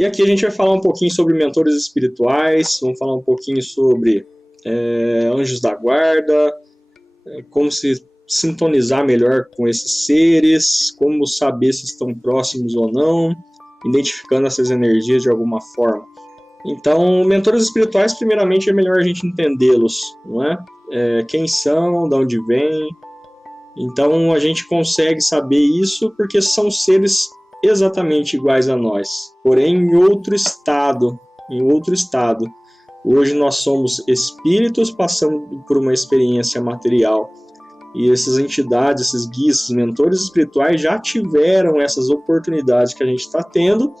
E aqui a gente vai falar um pouquinho sobre mentores espirituais, vamos falar um pouquinho sobre anjos da guarda, como se sintonizar melhor com esses seres, como saber se estão próximos ou não, identificando essas energias de alguma forma. Então, mentores espirituais, primeiramente, é melhor a gente entendê-los, não é? Quem são, de onde vêm. Então, a gente consegue saber isso porque são seres exatamente iguais a nós, porém em outro estado. Hoje nós somos espíritos passando por uma experiência material. E essas entidades, esses guias, esses mentores espirituais já tiveram essas oportunidades que a gente está tendo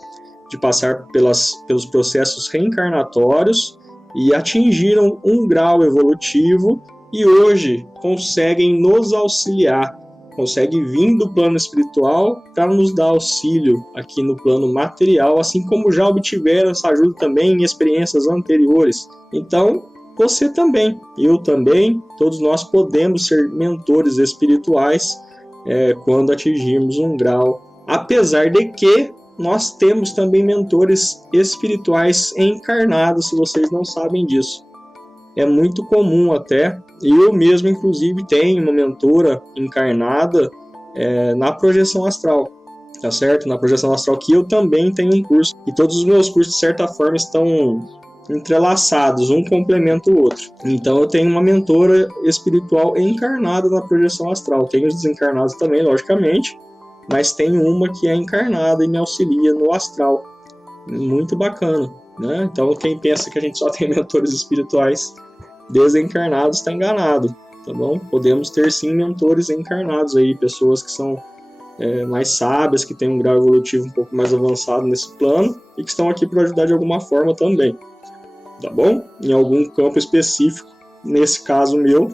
de passar pelos processos reencarnatórios e atingiram um grau evolutivo e hoje conseguem nos auxiliar, conseguem vir do plano espiritual para nos dar auxílio aqui no plano material, assim como já obtiveram essa ajuda também em experiências anteriores. Então, você também, eu também, todos nós podemos ser mentores espirituais quando atingirmos um grau, apesar de que nós temos também mentores espirituais encarnados, se vocês não sabem disso. É muito comum até, eu mesmo inclusive tenho uma mentora encarnada na projeção astral, tá certo? Na projeção astral que eu também tenho um curso, e todos os meus cursos de certa forma estão entrelaçados, um complementa o outro. Então eu tenho uma mentora espiritual encarnada na projeção astral, tenho os desencarnados também, logicamente, mas tenho uma que é encarnada e me auxilia no astral. Muito bacana, né? Então quem pensa que a gente só tem mentores espirituais desencarnados está enganado, tá bom? Podemos ter sim mentores encarnados aí, pessoas que são mais sábias, que têm um grau evolutivo um pouco mais avançado nesse plano e que estão aqui para ajudar de alguma forma também, tá bom? Em algum campo específico, nesse caso meu,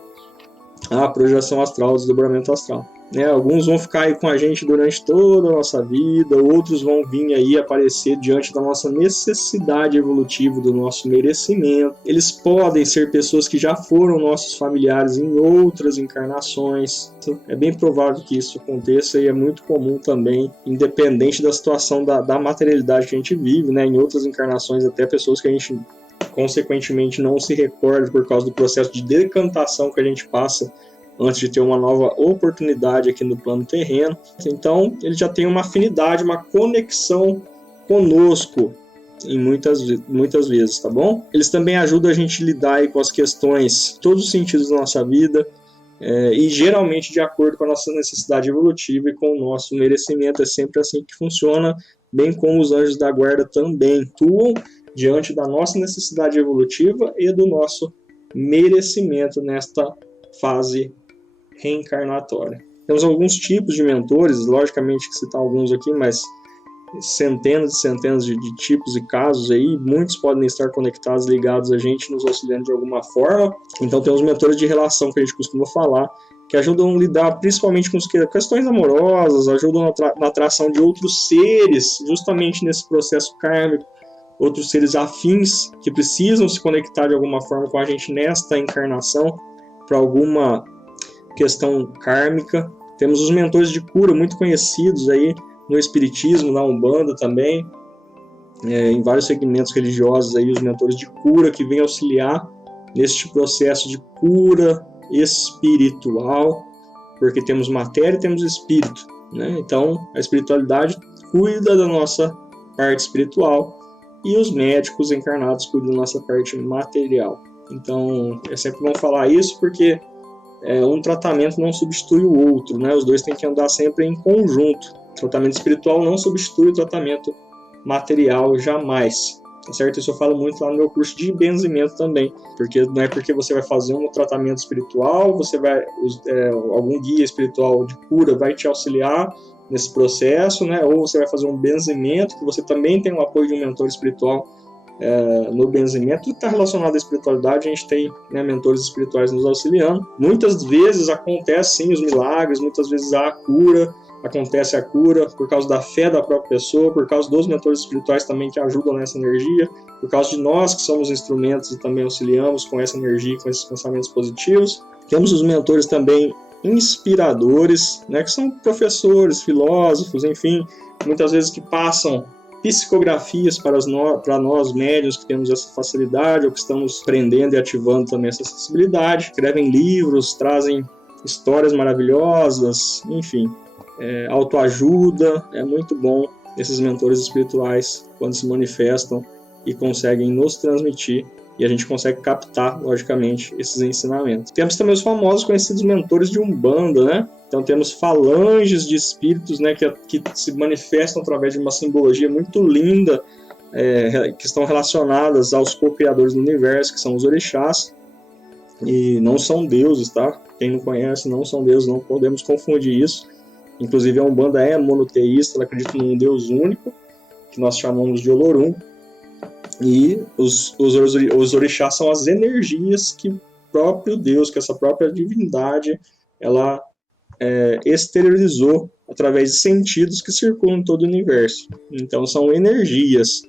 a projeção astral, o desdobramento astral. Alguns vão ficar aí com a gente durante toda a nossa vida, outros vão vir aí aparecer diante da nossa necessidade evolutiva, do nosso merecimento. Eles podem ser pessoas que já foram nossos familiares em outras encarnações. É bem provável que isso aconteça e é muito comum também, independente da situação da materialidade que a gente vive, né? Em outras encarnações, até pessoas que a gente consequentemente não se recorda por causa do processo de decantação que a gente passa antes de ter uma nova oportunidade aqui no plano terreno. Então, ele já tem uma afinidade, uma conexão conosco em muitas vezes, tá bom? Eles também ajudam a gente a lidar aí com as questões, todos os sentidos da nossa vida, e geralmente de acordo com a nossa necessidade evolutiva e com o nosso merecimento. É sempre assim que funciona, bem como os anjos da guarda também atuam diante da nossa necessidade evolutiva e do nosso merecimento nesta fase reencarnatória. Temos alguns tipos de mentores, logicamente que citar alguns aqui, mas centenas e centenas de tipos e casos aí, muitos podem estar conectados, ligados a gente, nos auxiliando de alguma forma. Então temos mentores de relação que a gente costuma falar, que ajudam a lidar principalmente com questões amorosas, ajudam na atração de outros seres, justamente nesse processo kármico, outros seres afins que precisam se conectar de alguma forma com a gente nesta encarnação, para alguma questão kármica. Temos os mentores de cura muito conhecidos aí no espiritismo, na Umbanda também, em vários segmentos religiosos aí, os mentores de cura que vêm auxiliar neste processo de cura espiritual, porque temos matéria e temos espírito, né? Então a espiritualidade cuida da nossa parte espiritual e os médicos encarnados cuidam da nossa parte material. Então, é sempre bom falar isso porque um tratamento não substitui o outro, né? Os dois têm que andar sempre em conjunto. O tratamento espiritual não substitui o tratamento material jamais, tá certo? Isso eu falo muito lá no meu curso de benzimento também, porque não é porque você vai fazer um tratamento espiritual, algum guia espiritual de cura vai te auxiliar nesse processo, né? Ou você vai fazer um benzimento, que você também tem o apoio de um mentor espiritual no benzimento. Tudo que está relacionado à espiritualidade, a gente tem, né, mentores espirituais nos auxiliando. Muitas vezes acontecem sim os milagres, muitas vezes acontece a cura por causa da fé da própria pessoa, por causa dos mentores espirituais também que ajudam nessa energia, por causa de nós que somos instrumentos e também auxiliamos com essa energia, com esses pensamentos positivos. Temos os mentores também inspiradores, né, que são professores, filósofos, enfim, muitas vezes que passam psicografias para nós médiuns que temos essa facilidade ou que estamos aprendendo e ativando também essa sensibilidade. Escrevem livros, trazem histórias maravilhosas, enfim, autoajuda. É muito bom esses mentores espirituais quando se manifestam e conseguem nos transmitir, e a gente consegue captar, logicamente, esses ensinamentos. Temos também os famosos conhecidos mentores de Umbanda, né? Então temos falanges de espíritos, né, que se manifestam através de uma simbologia muito linda, que estão relacionadas aos co-criadores do universo, que são os orixás, e não são deuses, tá? Quem não conhece, não são deuses, não podemos confundir isso. Inclusive a Umbanda é monoteísta, ela acredita num Deus único, que nós chamamos de Olorum, e os orixás são as energias que o próprio Deus, que essa própria divindade, ela exteriorizou através de sentidos que circulam em todo o universo. Então são energias,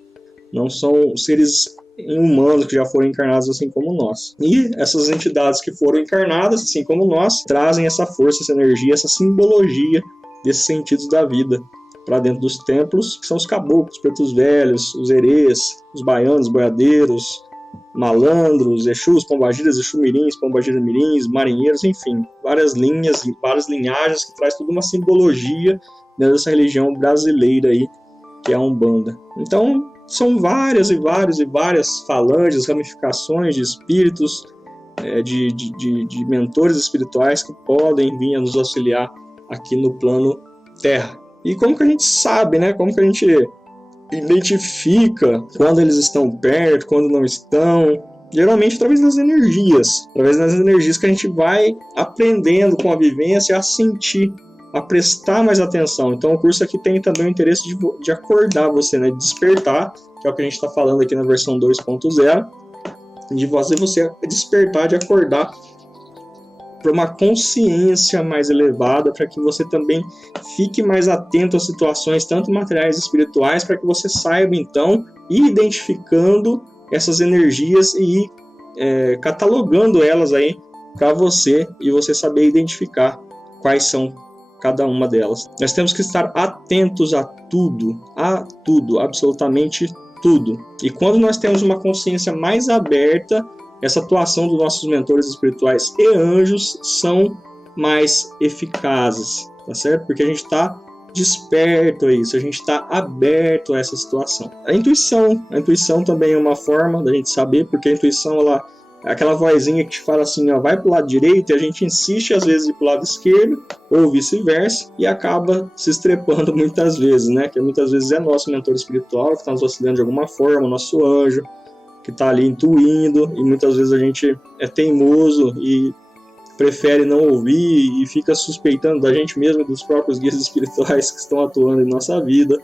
não são seres humanos que já foram encarnados assim como nós. E essas entidades que foram encarnadas assim como nós trazem essa força, essa energia, essa simbologia desses sentidos da vida para dentro dos templos, que são os caboclos, pretos velhos, os herês, os baianos, boiadeiros, malandros, exus, pombagiras, exumirins, pombagira-mirins, marinheiros, enfim, várias linhas, várias linhagens que traz toda uma simbologia dentro dessa religião brasileira aí, que é a Umbanda. Então, são várias falanges, ramificações de espíritos, de mentores espirituais que podem vir a nos auxiliar aqui no plano Terra. E como que a gente sabe, né? Como que a gente identifica quando eles estão perto, quando não estão? Geralmente através das energias que a gente vai aprendendo com a vivência a sentir, a prestar mais atenção. Então o curso aqui tem também o interesse de acordar você, né? De despertar, que é o que a gente está falando aqui na versão 2.0, de fazer você despertar, de acordar para uma consciência mais elevada, para que você também fique mais atento às situações, tanto materiais e espirituais, para que você saiba, então, ir identificando essas energias e ir catalogando elas aí para você, e você saber identificar quais são cada uma delas. Nós temos que estar atentos a tudo, absolutamente tudo. E quando nós temos uma consciência mais aberta, essa atuação dos nossos mentores espirituais e anjos são mais eficazes, tá certo? Porque a gente está desperto a isso, a gente está aberto a essa situação. A intuição também é uma forma da gente saber, porque a intuição, ela é aquela vozinha que te fala assim, ó, vai para o lado direito, e a gente insiste às vezes para o lado esquerdo, ou vice-versa, e acaba se estrepando muitas vezes, né? Que muitas vezes é nosso mentor espiritual, que está nos auxiliando de alguma forma, nosso anjo, que está ali intuindo, e muitas vezes a gente é teimoso e prefere não ouvir e fica suspeitando da gente mesmo, dos próprios guias espirituais que estão atuando em nossa vida,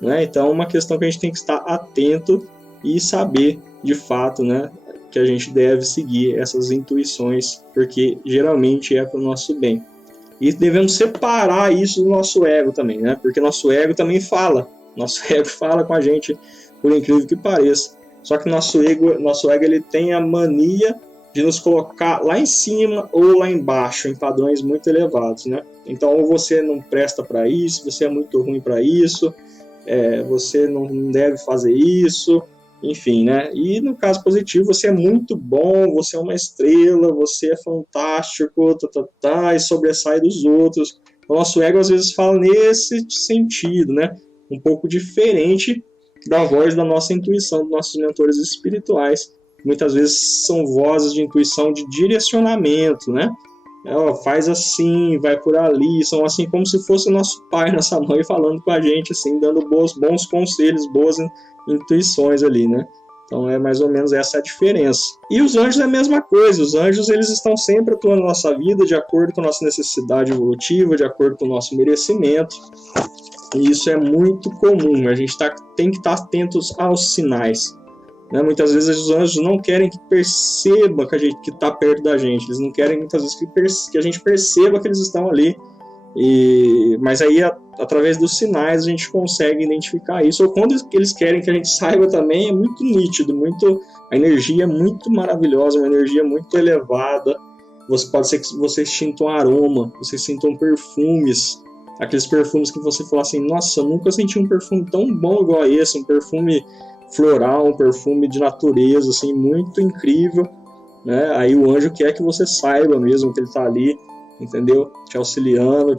né? Então é uma questão que a gente tem que estar atento e saber de fato, né, que a gente deve seguir essas intuições, porque geralmente é para o nosso bem. E devemos separar isso do nosso ego também, né? Porque nosso ego também fala, nosso ego fala com a gente, por incrível que pareça. Só que nosso ego ele tem a mania de nos colocar lá em cima ou lá embaixo, em padrões muito elevados, né? Então, ou você não presta para isso, você é muito ruim para isso, você não deve fazer isso, enfim, né? E no caso positivo, você é muito bom, você é uma estrela, você é fantástico, e sobressai dos outros. O nosso ego às vezes fala nesse sentido, né? Um pouco diferente da voz da nossa intuição, dos nossos mentores espirituais. Muitas vezes são vozes de intuição de direcionamento, né? Faz assim, vai por ali, são assim como se fosse o nosso pai, nossa mãe falando com a gente, assim, dando bons conselhos, boas intuições ali, né? Então é mais ou menos essa a diferença. E os anjos é a mesma coisa, os anjos eles estão sempre atuando na nossa vida de acordo com a nossa necessidade evolutiva, de acordo com o nosso merecimento. E isso é muito comum, a gente tem que estar atentos aos sinais. Né? Muitas vezes os anjos não querem que perceba que está perto da gente, eles não querem muitas vezes que a gente perceba que eles estão ali, mas aí através dos sinais a gente consegue identificar isso, ou quando eles querem que a gente saiba também, é muito nítido, a energia é muito maravilhosa, uma energia muito elevada. Pode ser que você sinta um aroma, você sintam perfumes aqueles perfumes que você fala assim, nossa, eu nunca senti um perfume tão bom igual a esse, um perfume floral, um perfume de natureza, assim, muito incrível, né? Aí o anjo quer que você saiba mesmo que ele está ali, entendeu? Te auxiliando,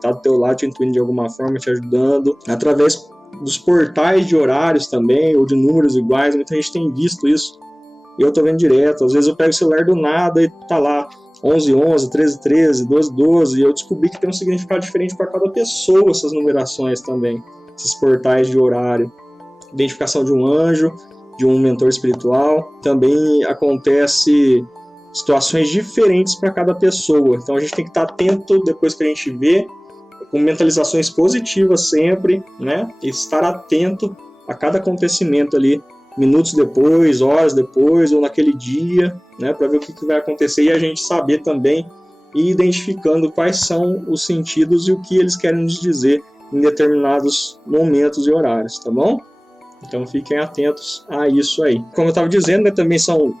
tá do teu lado, te intuindo de alguma forma, te ajudando. Através dos portais de horários também, ou de números iguais, muita gente tem visto isso. E eu tô vendo direto. Às vezes eu pego o celular do nada e tá lá 11:11, 13:13, 12:12, e eu descobri que tem um significado diferente para cada pessoa, essas numerações também, esses portais de horário. Identificação de um anjo, de um mentor espiritual. Também acontece situações diferentes para cada pessoa. Então a gente tem que estar atento depois que a gente vê, com mentalizações positivas sempre, né? E estar atento a cada acontecimento ali, minutos depois, horas depois, ou naquele dia, né? Para ver o que vai acontecer e a gente saber também e identificando quais são os sentidos e o que eles querem nos dizer em determinados momentos e horários, tá bom? Então fiquem atentos a isso aí. Como eu estava dizendo, né, também são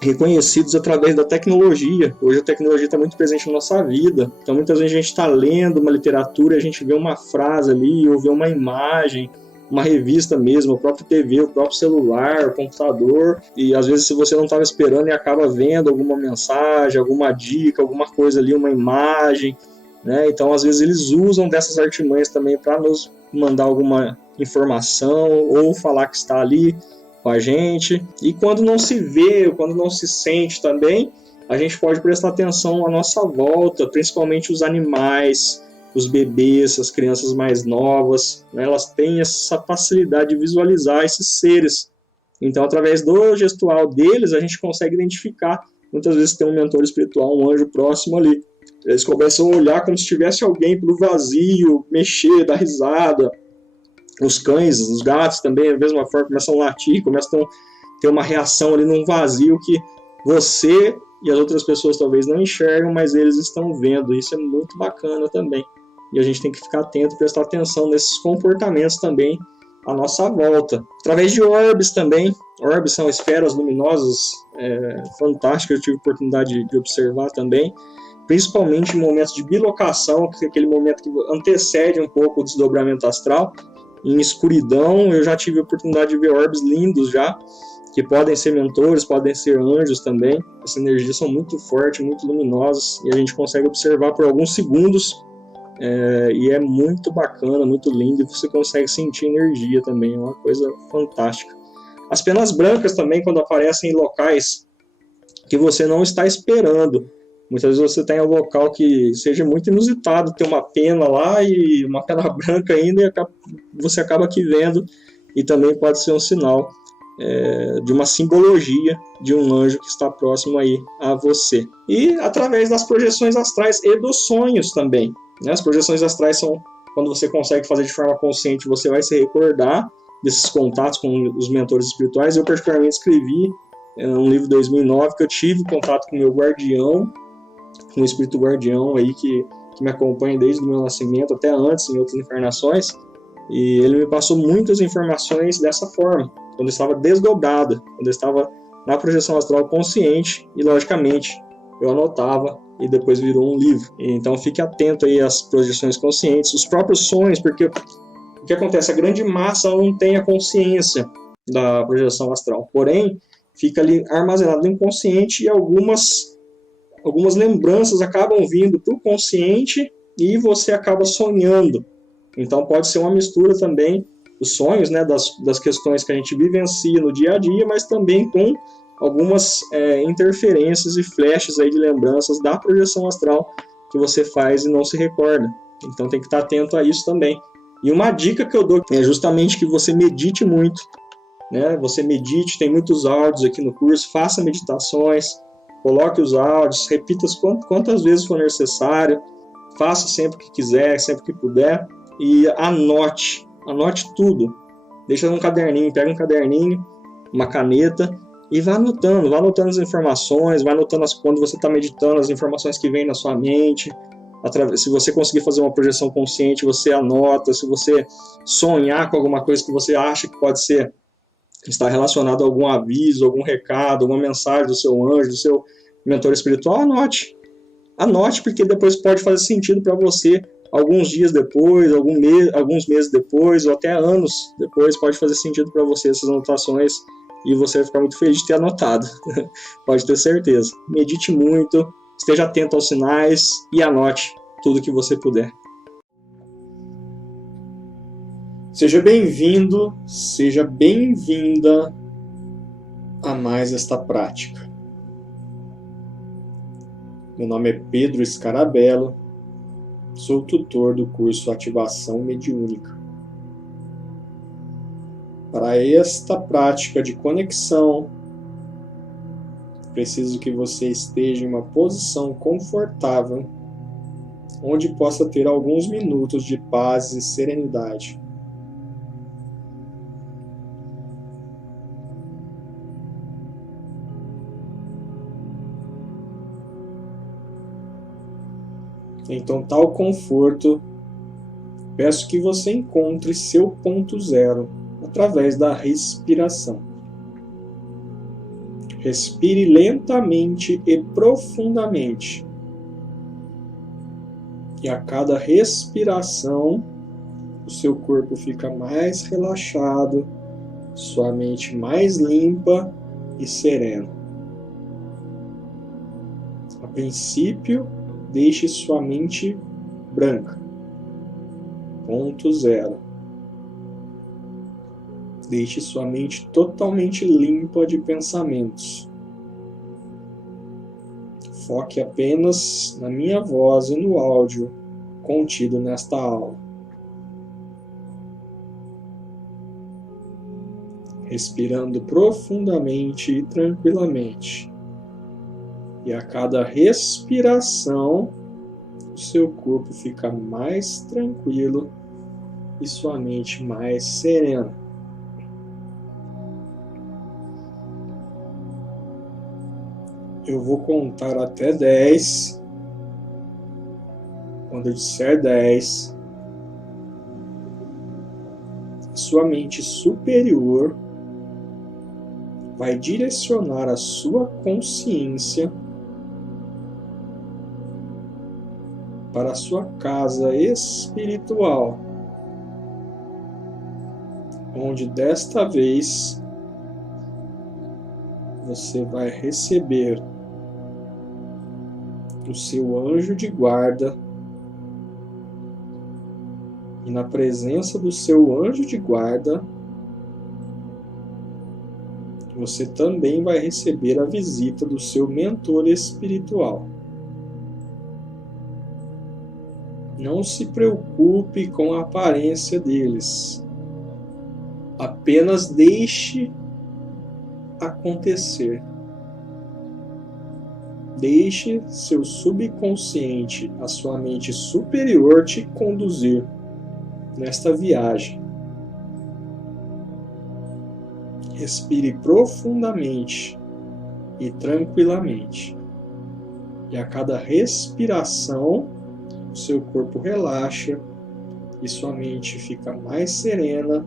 reconhecidos através da tecnologia. Hoje a tecnologia está muito presente na nossa vida. Então muitas vezes a gente está lendo uma literatura, a gente vê uma frase ali, ou vê uma imagem, uma revista mesmo, o próprio TV, o próprio celular, o computador, e às vezes se você não estava esperando e acaba vendo alguma mensagem, alguma dica, alguma coisa ali, uma imagem, né? Então às vezes eles usam dessas artimanhas também para nos mandar alguma informação ou falar que está ali com a gente. E quando não se vê, quando não se sente também, a gente pode prestar atenção à nossa volta, principalmente os animais, os bebês, as crianças mais novas, né? Elas têm essa facilidade de visualizar esses seres. Então, através do gestual deles, a gente consegue identificar. Muitas vezes tem um mentor espiritual, um anjo próximo ali. Eles começam a olhar como se tivesse alguém pelo vazio, mexer, dar risada. Os cães, os gatos também, da mesma forma, começam a latir, começam a ter uma reação ali num vazio que você e as outras pessoas talvez não enxergam, mas eles estão vendo. Isso é muito bacana também. E a gente tem que ficar atento, prestar atenção nesses comportamentos também à nossa volta. Através de orbes também. Orbes são esferas luminosas fantásticas, eu tive a oportunidade de observar também. Principalmente em momentos de bilocação, que é aquele momento que antecede um pouco o desdobramento astral. Em escuridão, eu já tive a oportunidade de ver orbes lindos já, que podem ser mentores, podem ser anjos também. Essas energias são muito fortes, muito luminosas, e a gente consegue observar por alguns segundos, e é muito bacana, muito lindo, e você consegue sentir energia também, é uma coisa fantástica. As penas brancas também, quando aparecem em locais que você não está esperando. Muitas vezes você tem um local que seja muito inusitado, tem uma pena lá e uma pena branca ainda, e você acaba aqui vendo, e também pode ser um sinal de uma simbologia de um anjo que está próximo aí a você. E através das projeções astrais e dos sonhos também. Né? As projeções astrais são quando você consegue fazer de forma consciente, você vai se recordar desses contatos com os mentores espirituais. Eu particularmente escrevi um livro de 2009 que eu tive contato com o meu guardião, com o espírito guardião aí que me acompanha desde o meu nascimento até antes, em outras encarnações, e ele me passou muitas informações dessa forma, quando eu estava desdobrado, quando eu estava na projeção astral consciente, e logicamente eu anotava e depois virou um livro. Então fique atento aí às projeções conscientes, os próprios sonhos, porque o que acontece? A grande massa não tem a consciência da projeção astral, porém fica ali armazenado no inconsciente, e algumas lembranças acabam vindo para o consciente e você acaba sonhando. Então pode ser uma mistura também dos sonhos, né, das questões que a gente vivencia no dia a dia, mas também com algumas interferências e flashes aí de lembranças da projeção astral que você faz e não se recorda. Então tem que estar atento a isso também. E uma dica que eu dou é justamente que você medite muito, né? Você medite, tem muitos áudios aqui no curso, faça meditações, coloque os áudios, repita quantas vezes for necessário, faça sempre que quiser, sempre que puder, e anote tudo. Deixa num caderninho, pega um caderninho, uma caneta, e vá anotando as informações, vá anotando quando você está meditando, as informações que vêm na sua mente. Se você conseguir fazer uma projeção consciente, você anota. Se você sonhar com alguma coisa que você acha que pode ser, está relacionado a algum aviso, algum recado, alguma mensagem do seu anjo, do seu mentor espiritual, anote, porque depois pode fazer sentido para você alguns dias depois, alguns meses depois, ou até anos depois, pode fazer sentido para você essas anotações e você vai ficar muito feliz de ter anotado. Pode ter certeza. Medite muito, esteja atento aos sinais e anote tudo que você puder. Seja bem-vindo, seja bem-vinda a mais esta prática. Meu nome é Pedro Scarabello, sou tutor do curso Ativação Mediúnica. Para esta prática de conexão, preciso que você esteja em uma posição confortável, onde possa ter alguns minutos de paz e serenidade. Então, tal conforto, peço que você encontre seu ponto zero através da respiração. Respire lentamente e profundamente. E a cada respiração, o seu corpo fica mais relaxado, sua mente mais limpa e serena. A princípio, deixe sua mente branca. Ponto zero. Deixe sua mente totalmente limpa de pensamentos. Foque apenas na minha voz e no áudio contido nesta aula. Respirando profundamente e tranquilamente. E a cada respiração, o seu corpo fica mais tranquilo e sua mente mais serena. Eu vou contar até 10. Quando eu disser 10, sua mente superior vai direcionar a sua consciência para a sua casa espiritual, onde desta vez você vai receber o seu anjo de guarda, e na presença do seu anjo de guarda, você também vai receber a visita do seu mentor espiritual. Não se preocupe com a aparência deles. Apenas deixe acontecer. Deixe seu subconsciente, a sua mente superior, te conduzir nesta viagem. Respire profundamente e tranquilamente. E a cada respiração, o seu corpo relaxa e sua mente fica mais serena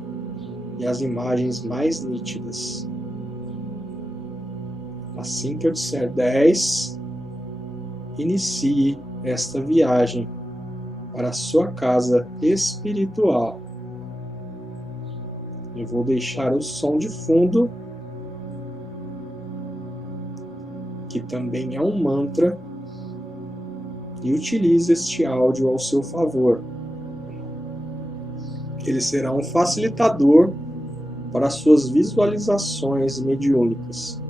e as imagens mais nítidas. Assim que eu disser 10, inicie esta viagem para a sua casa espiritual. Eu vou deixar o som de fundo, que também é um mantra, e utilize este áudio ao seu favor. Ele será um facilitador para suas visualizações mediúnicas.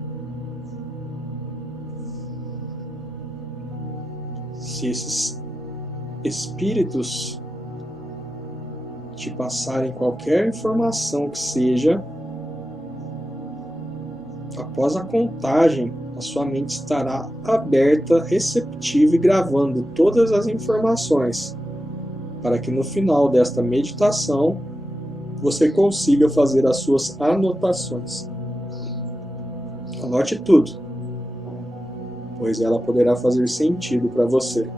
Se esses espíritos te passarem qualquer informação que seja, após a contagem, a sua mente estará aberta, receptiva e gravando todas as informações, para que no final desta meditação você consiga fazer as suas anotações. Anote tudo, pois ela poderá fazer sentido para você.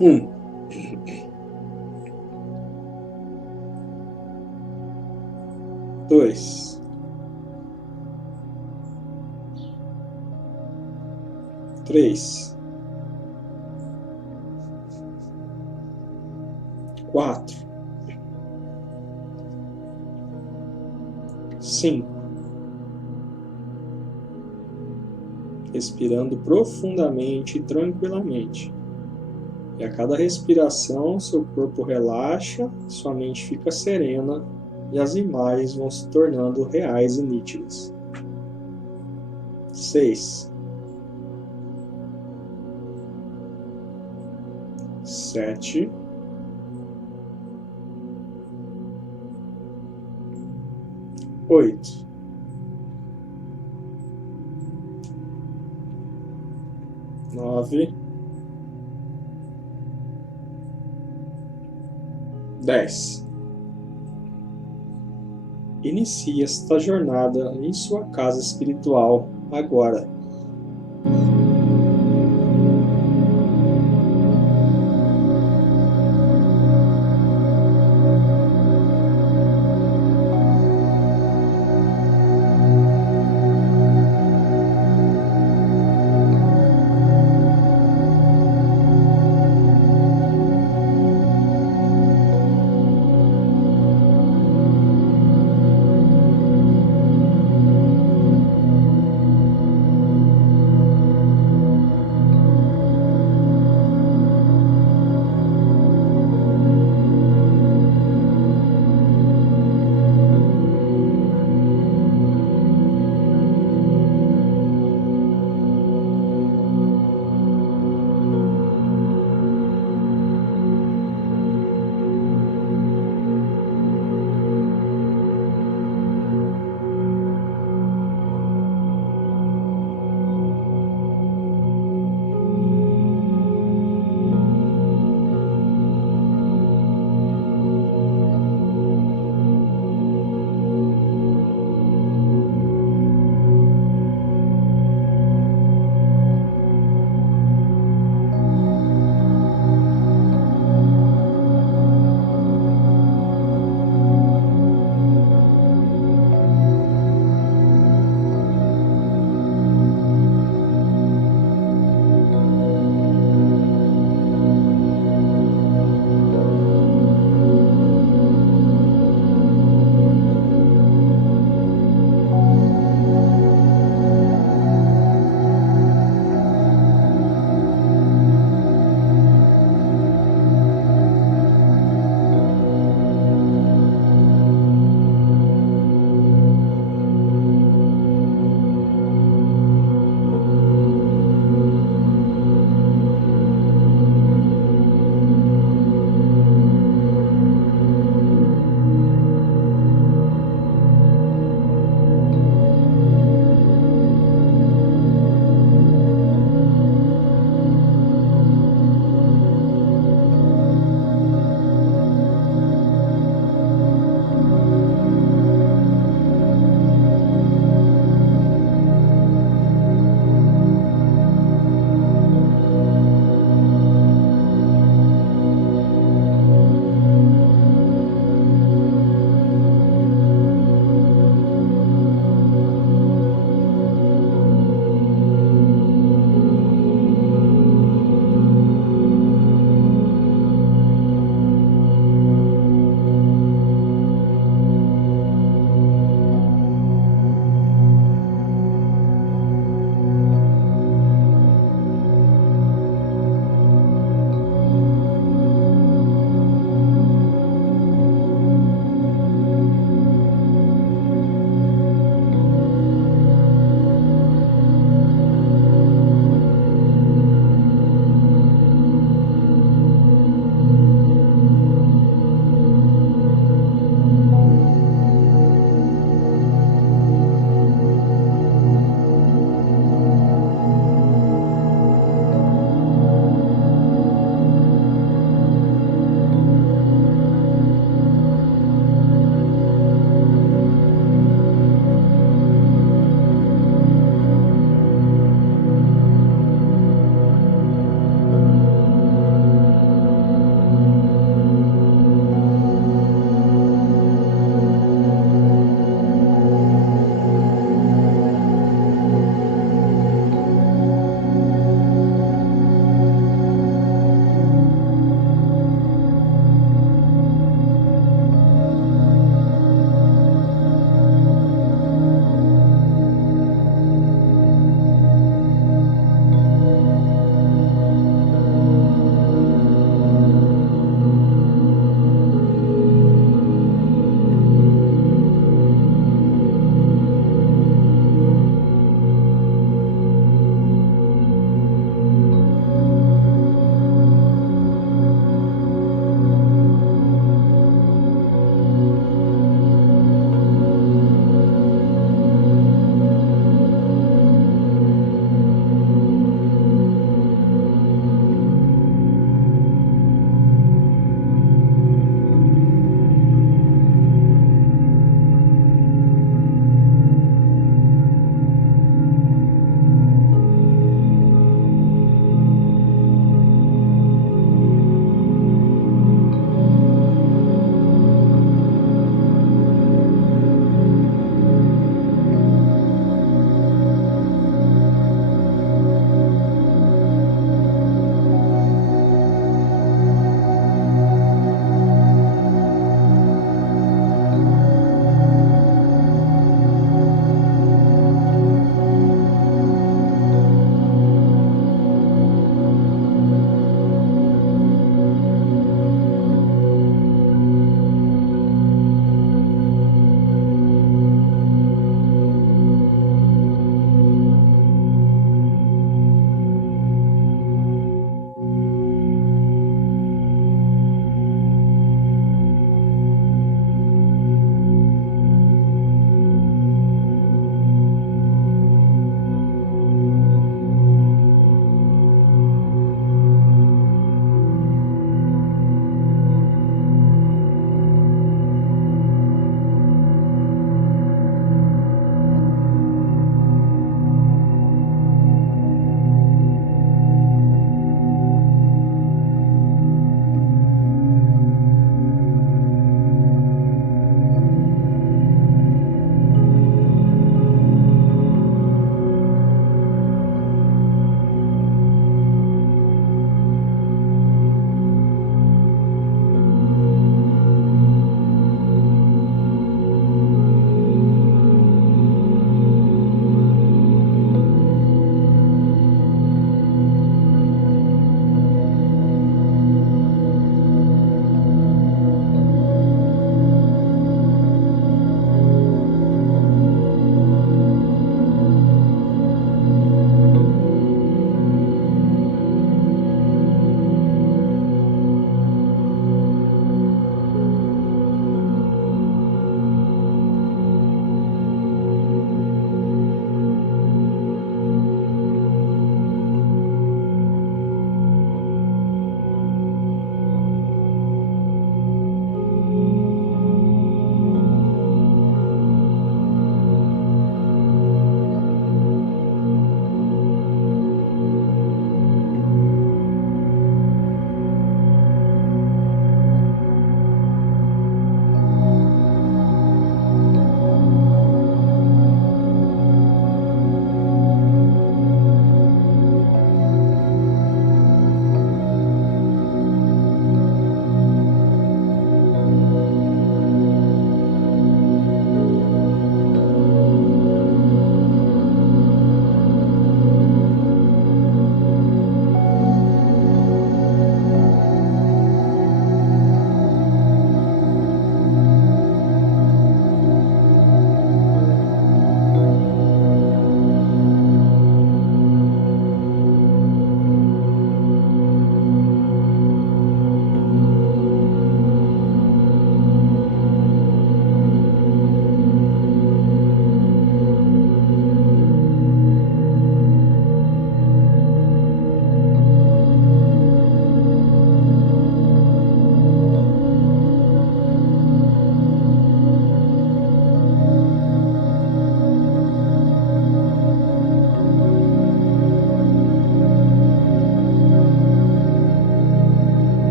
1. 2. 3. 5. Respirando profundamente e tranquilamente. E a cada respiração, seu corpo relaxa, sua mente fica serena e as imagens vão se tornando reais e nítidas. 6. 7. 8. 9. 10. Inicie esta jornada em sua casa espiritual agora.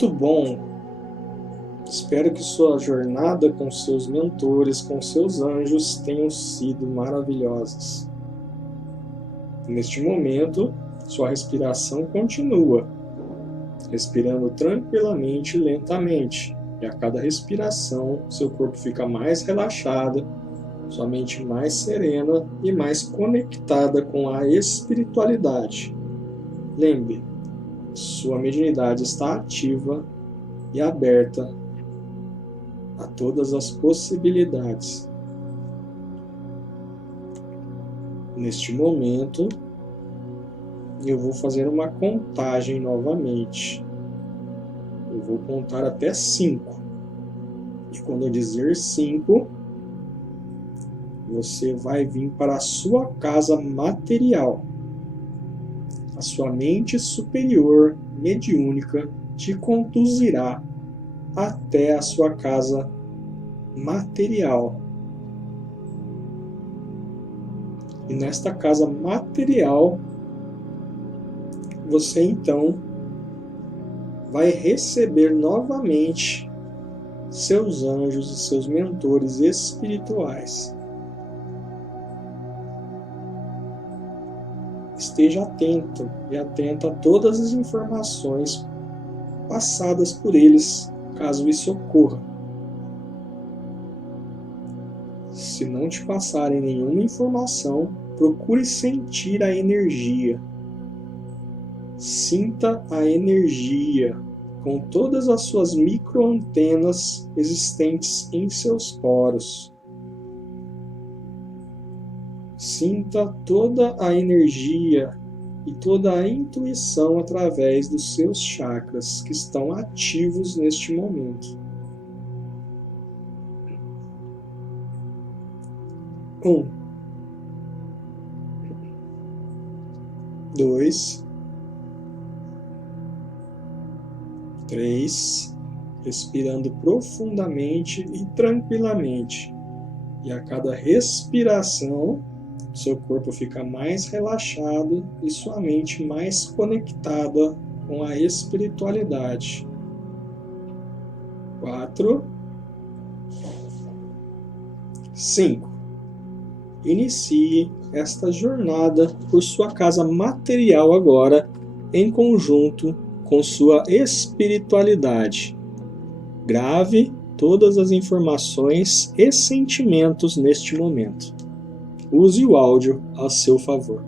Muito bom! Espero que sua jornada com seus mentores, com seus anjos, tenham sido maravilhosas. Neste momento, sua respiração continua, respirando tranquilamente e lentamente. E a cada respiração, seu corpo fica mais relaxado, sua mente mais serena e mais conectada com a espiritualidade. Lembre, sua mediunidade está ativa e aberta a todas as possibilidades. Neste momento, eu vou fazer uma contagem novamente. Eu vou contar até 5. E quando eu dizer 5, você vai vir para a sua casa material. A sua mente superior, mediúnica, te conduzirá até a sua casa material. E nesta casa material, você então vai receber novamente seus anjos e seus mentores espirituais. Esteja atento e atenta a todas as informações passadas por eles, caso isso ocorra. Se não te passarem nenhuma informação, procure sentir a energia. Sinta a energia com todas as suas microantenas existentes em seus poros. Sinta toda a energia e toda a intuição através dos seus chakras que estão ativos neste momento. 1, 2, 3, respirando profundamente e tranquilamente. E a cada respiração, seu corpo fica mais relaxado e sua mente mais conectada com a espiritualidade. 4, 5. Inicie esta jornada por sua casa material agora, em conjunto com sua espiritualidade. Grave todas as informações e sentimentos neste momento. Use o áudio a seu favor.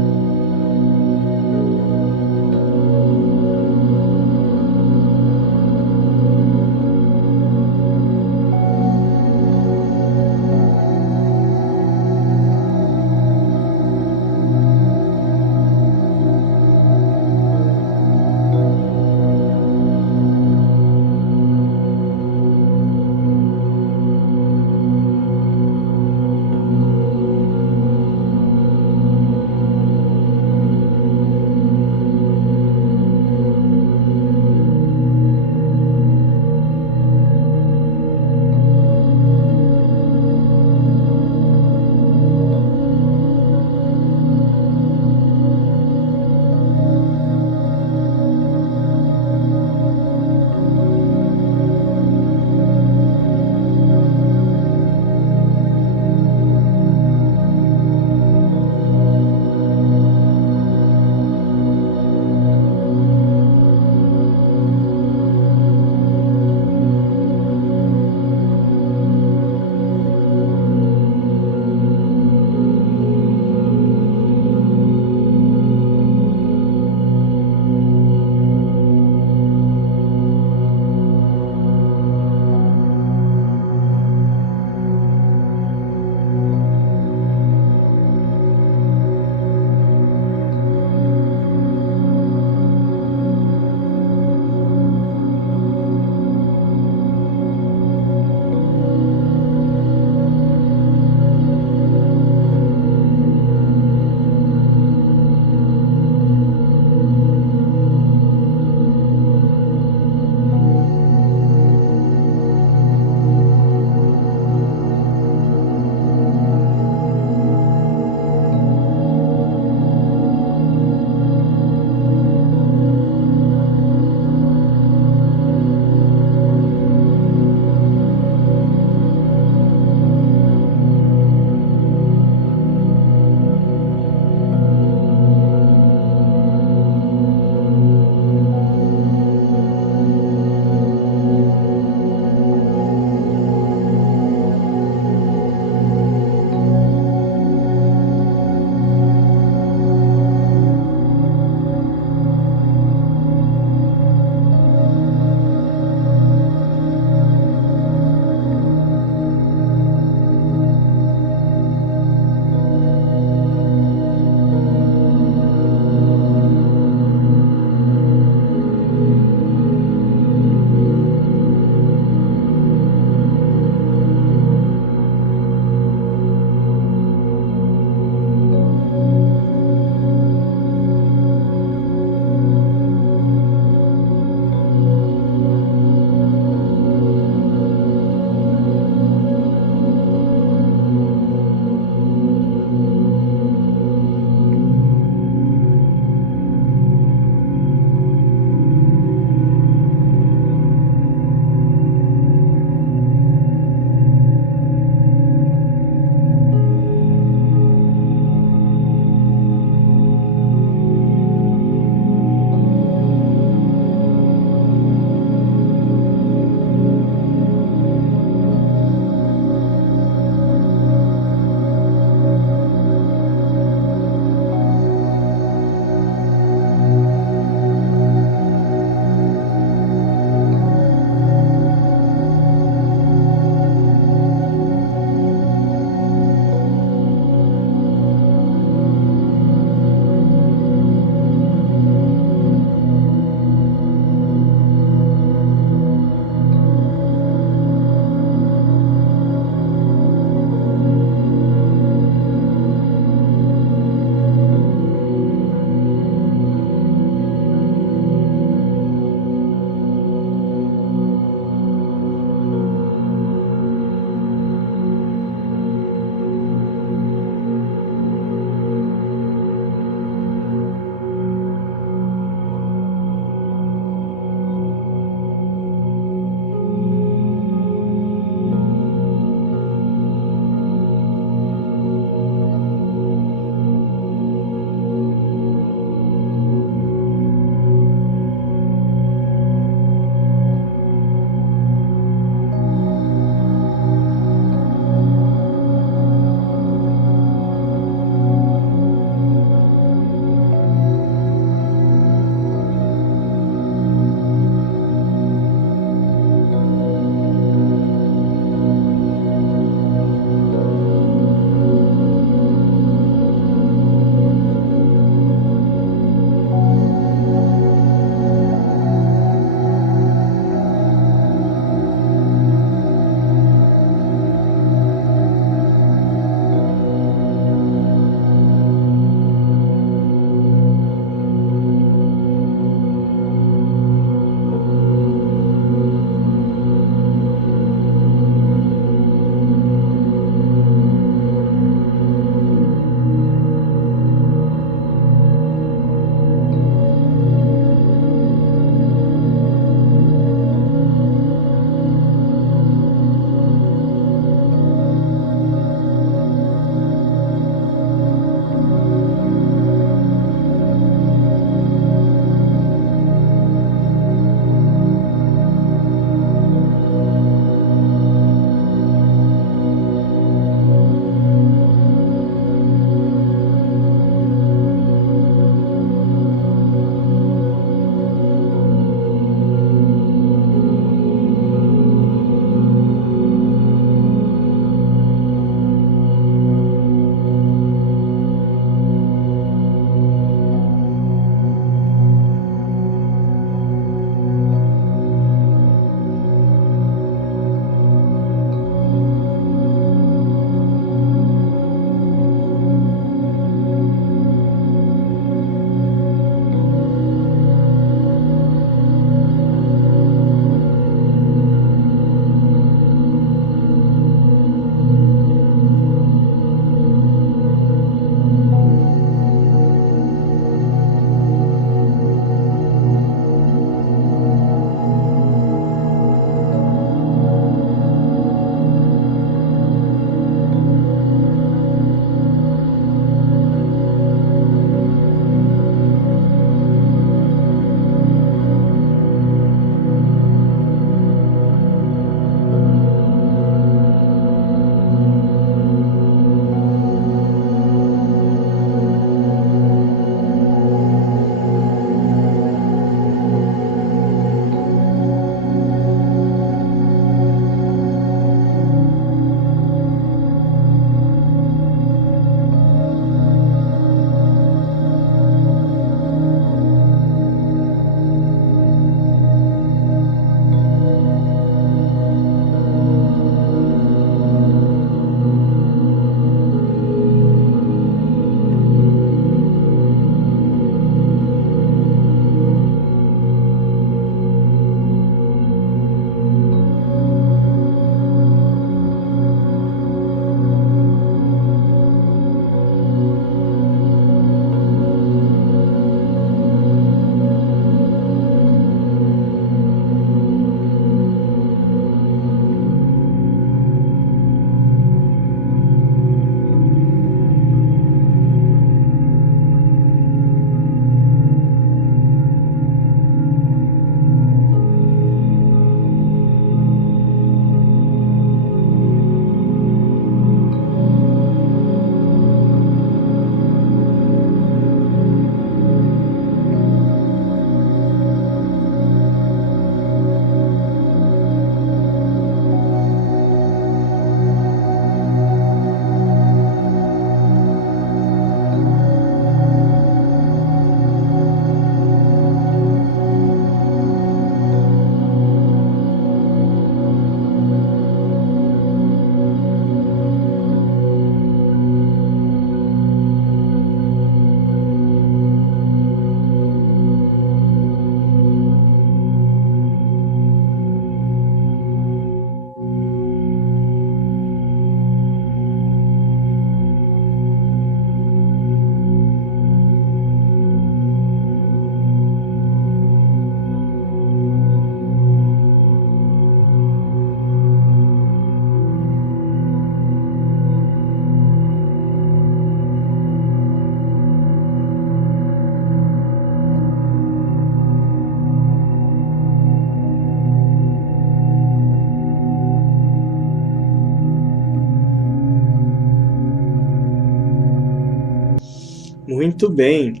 Muito bem.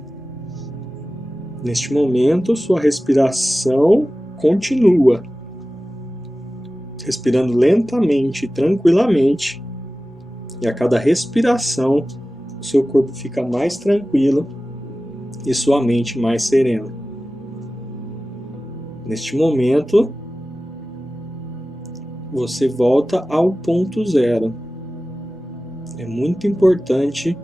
Neste momento, sua respiração continua. Respirando lentamente e tranquilamente. E a cada respiração, o seu corpo fica mais tranquilo e sua mente mais serena. Neste momento, você volta ao ponto zero. É muito importante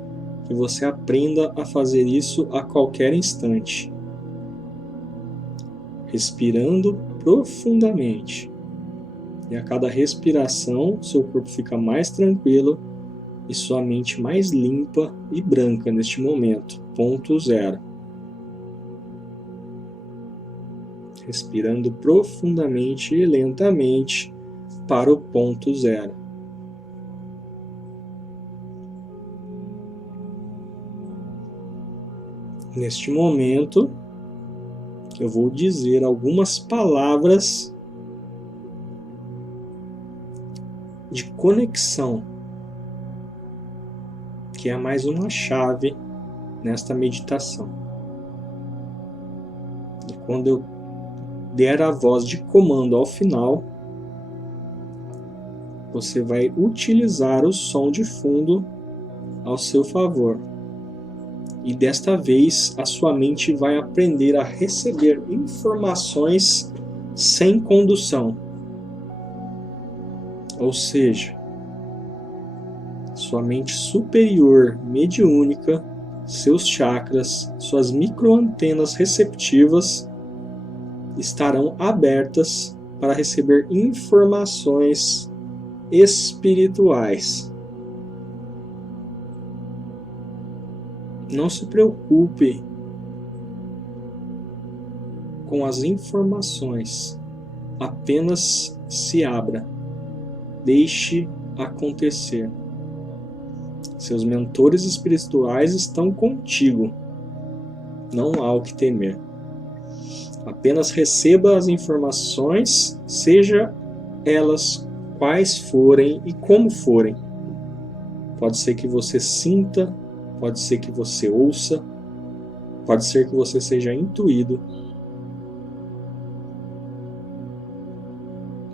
que você aprenda a fazer isso a qualquer instante. Respirando profundamente. E a cada respiração, seu corpo fica mais tranquilo e sua mente mais limpa e branca neste momento. Ponto zero. Respirando profundamente e lentamente para o ponto zero. Neste momento, eu vou dizer algumas palavras de conexão, que é mais uma chave nesta meditação. E quando eu der a voz de comando ao final, você vai utilizar o som de fundo ao seu favor. E desta vez a sua mente vai aprender a receber informações sem condução. Ou seja, sua mente superior mediúnica, seus chakras, suas microantenas receptivas estarão abertas para receber informações espirituais. Não se preocupe com as informações, apenas se abra, deixe acontecer. Seus mentores espirituais estão contigo, não há o que temer. Apenas receba as informações, seja elas quais forem e como forem. Pode ser que você sinta, pode ser que você ouça, pode ser que você seja intuído.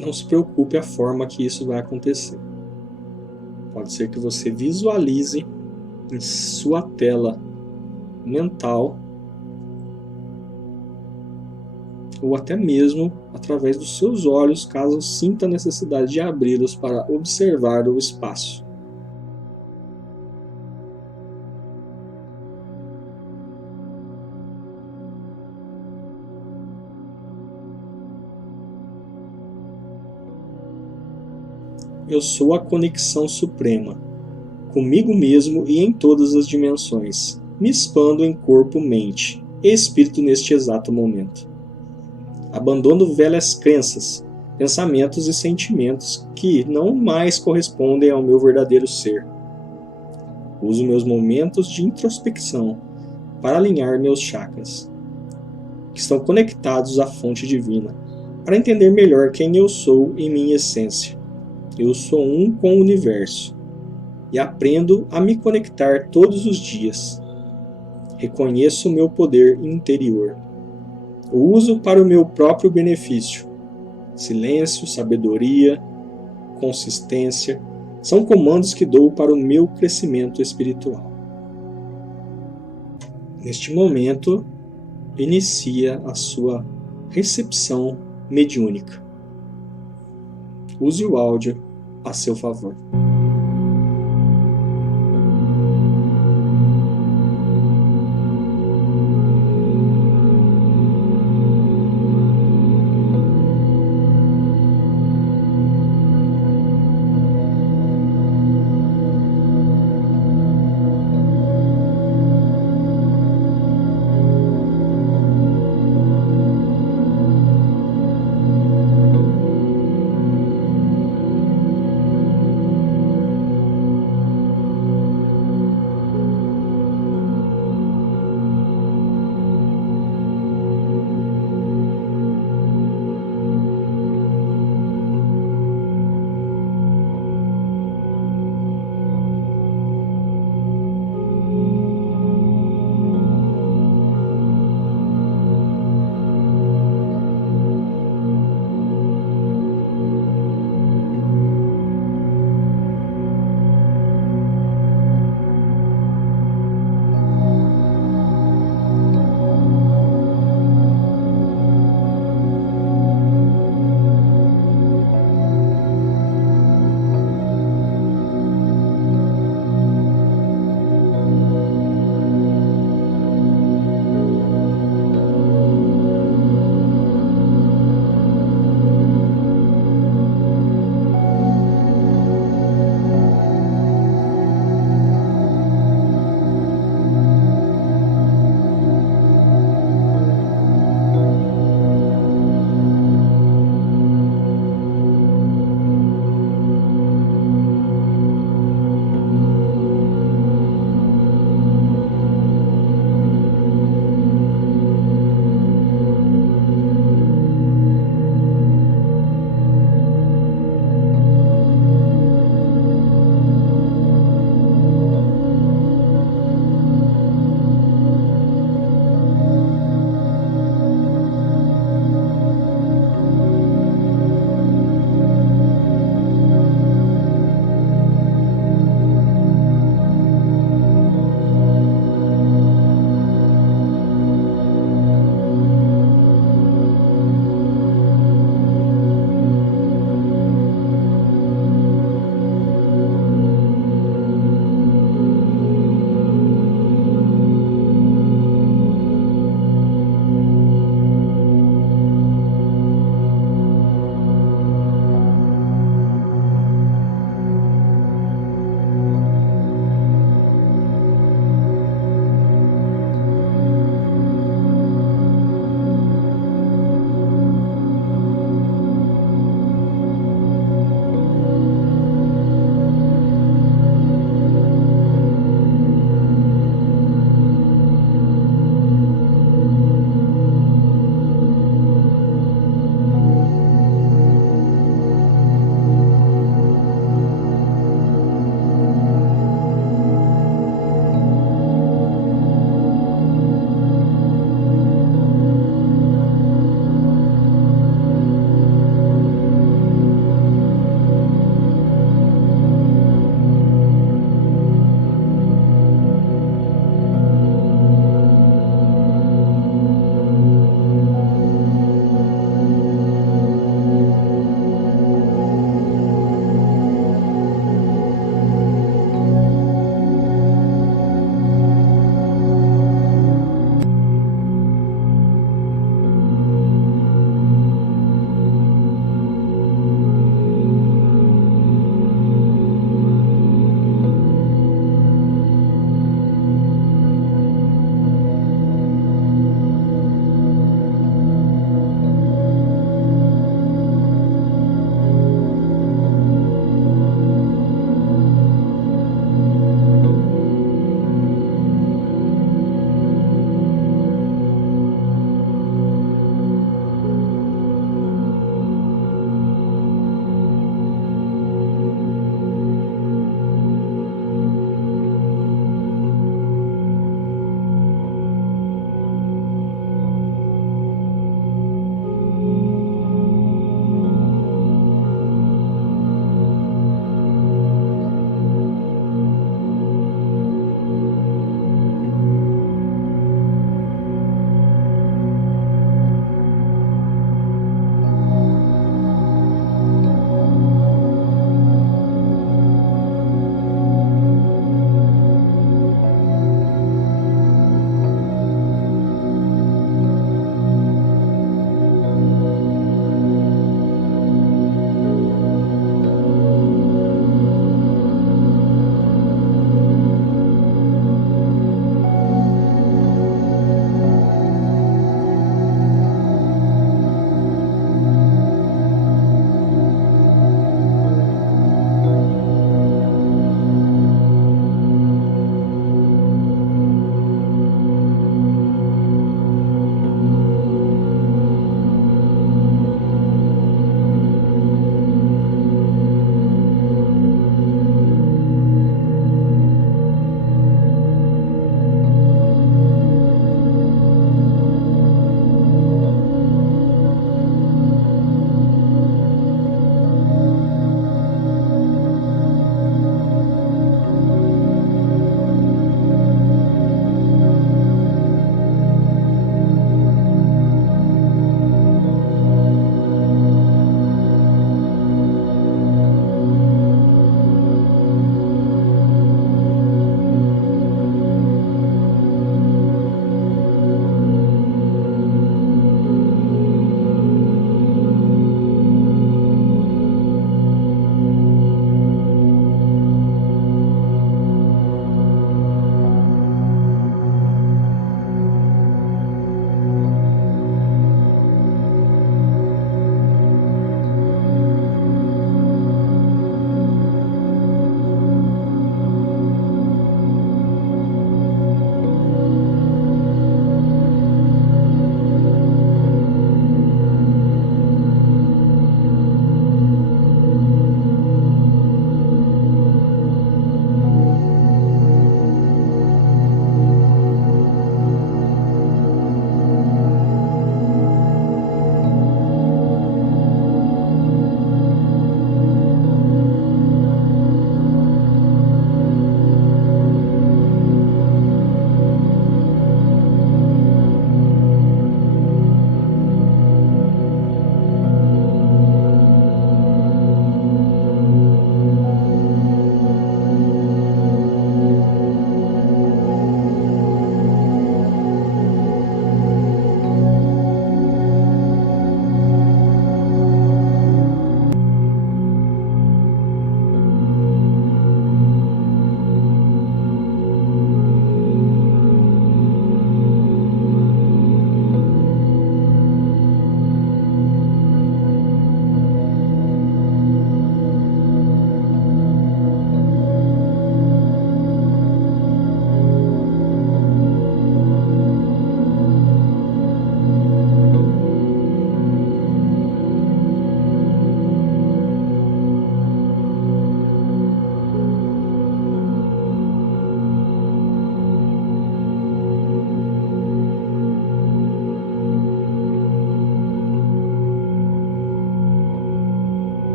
Não se preocupe a forma que isso vai acontecer. Pode ser que você visualize em sua tela mental ou até mesmo através dos seus olhos, caso sinta a necessidade de abri-los para observar o espaço. Eu sou a conexão suprema, comigo mesmo e em todas as dimensões. Me expando em corpo, mente e espírito neste exato momento. Abandono velhas crenças, pensamentos e sentimentos que não mais correspondem ao meu verdadeiro ser. Uso meus momentos de introspecção para alinhar meus chakras, que estão conectados à fonte divina, para entender melhor quem eu sou em minha essência. Eu sou um com o universo e aprendo a me conectar todos os dias. Reconheço o meu poder interior. O uso para o meu próprio benefício. Silêncio, sabedoria, consistência são comandos que dou para o meu crescimento espiritual. Neste momento, inicia a sua recepção mediúnica. Use o áudio a seu favor.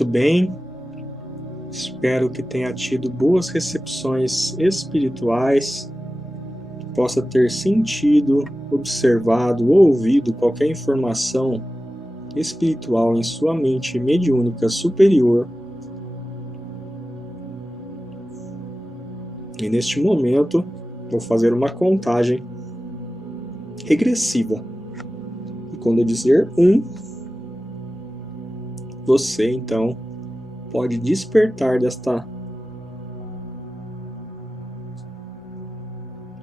Muito bem. Espero que tenha tido boas recepções espirituais, que possa ter sentido, observado ou ouvido qualquer informação espiritual em sua mente mediúnica superior. E neste momento, vou fazer uma contagem regressiva. E quando eu dizer 1, você então pode despertar desta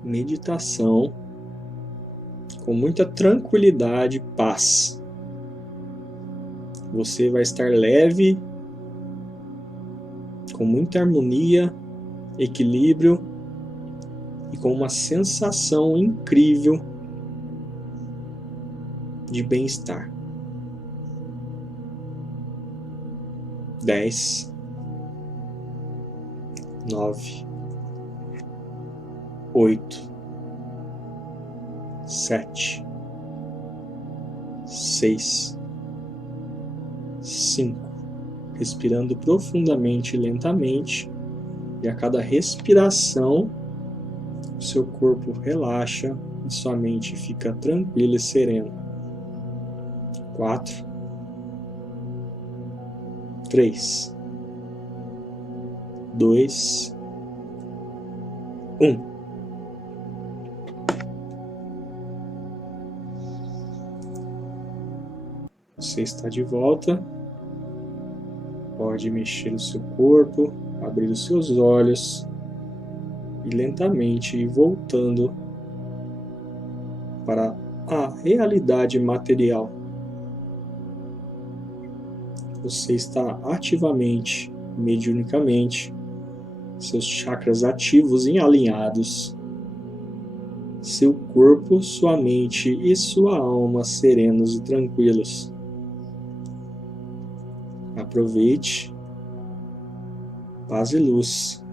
meditação com muita tranquilidade e paz. Você vai estar leve, com muita harmonia, equilíbrio e com uma sensação incrível de bem-estar. 10, 9, 8, 7, 6, 5. Respirando profundamente e lentamente, e a cada respiração, seu corpo relaxa e sua mente fica tranquila e serena. 4, 3, 2, 1. Você está de volta. Pode mexer o seu corpo, abrir os seus olhos e lentamente ir voltando para a realidade material. Você está ativamente, mediunicamente, seus chakras ativos e alinhados, seu corpo, sua mente e sua alma serenos e tranquilos. Aproveite, paz e luz.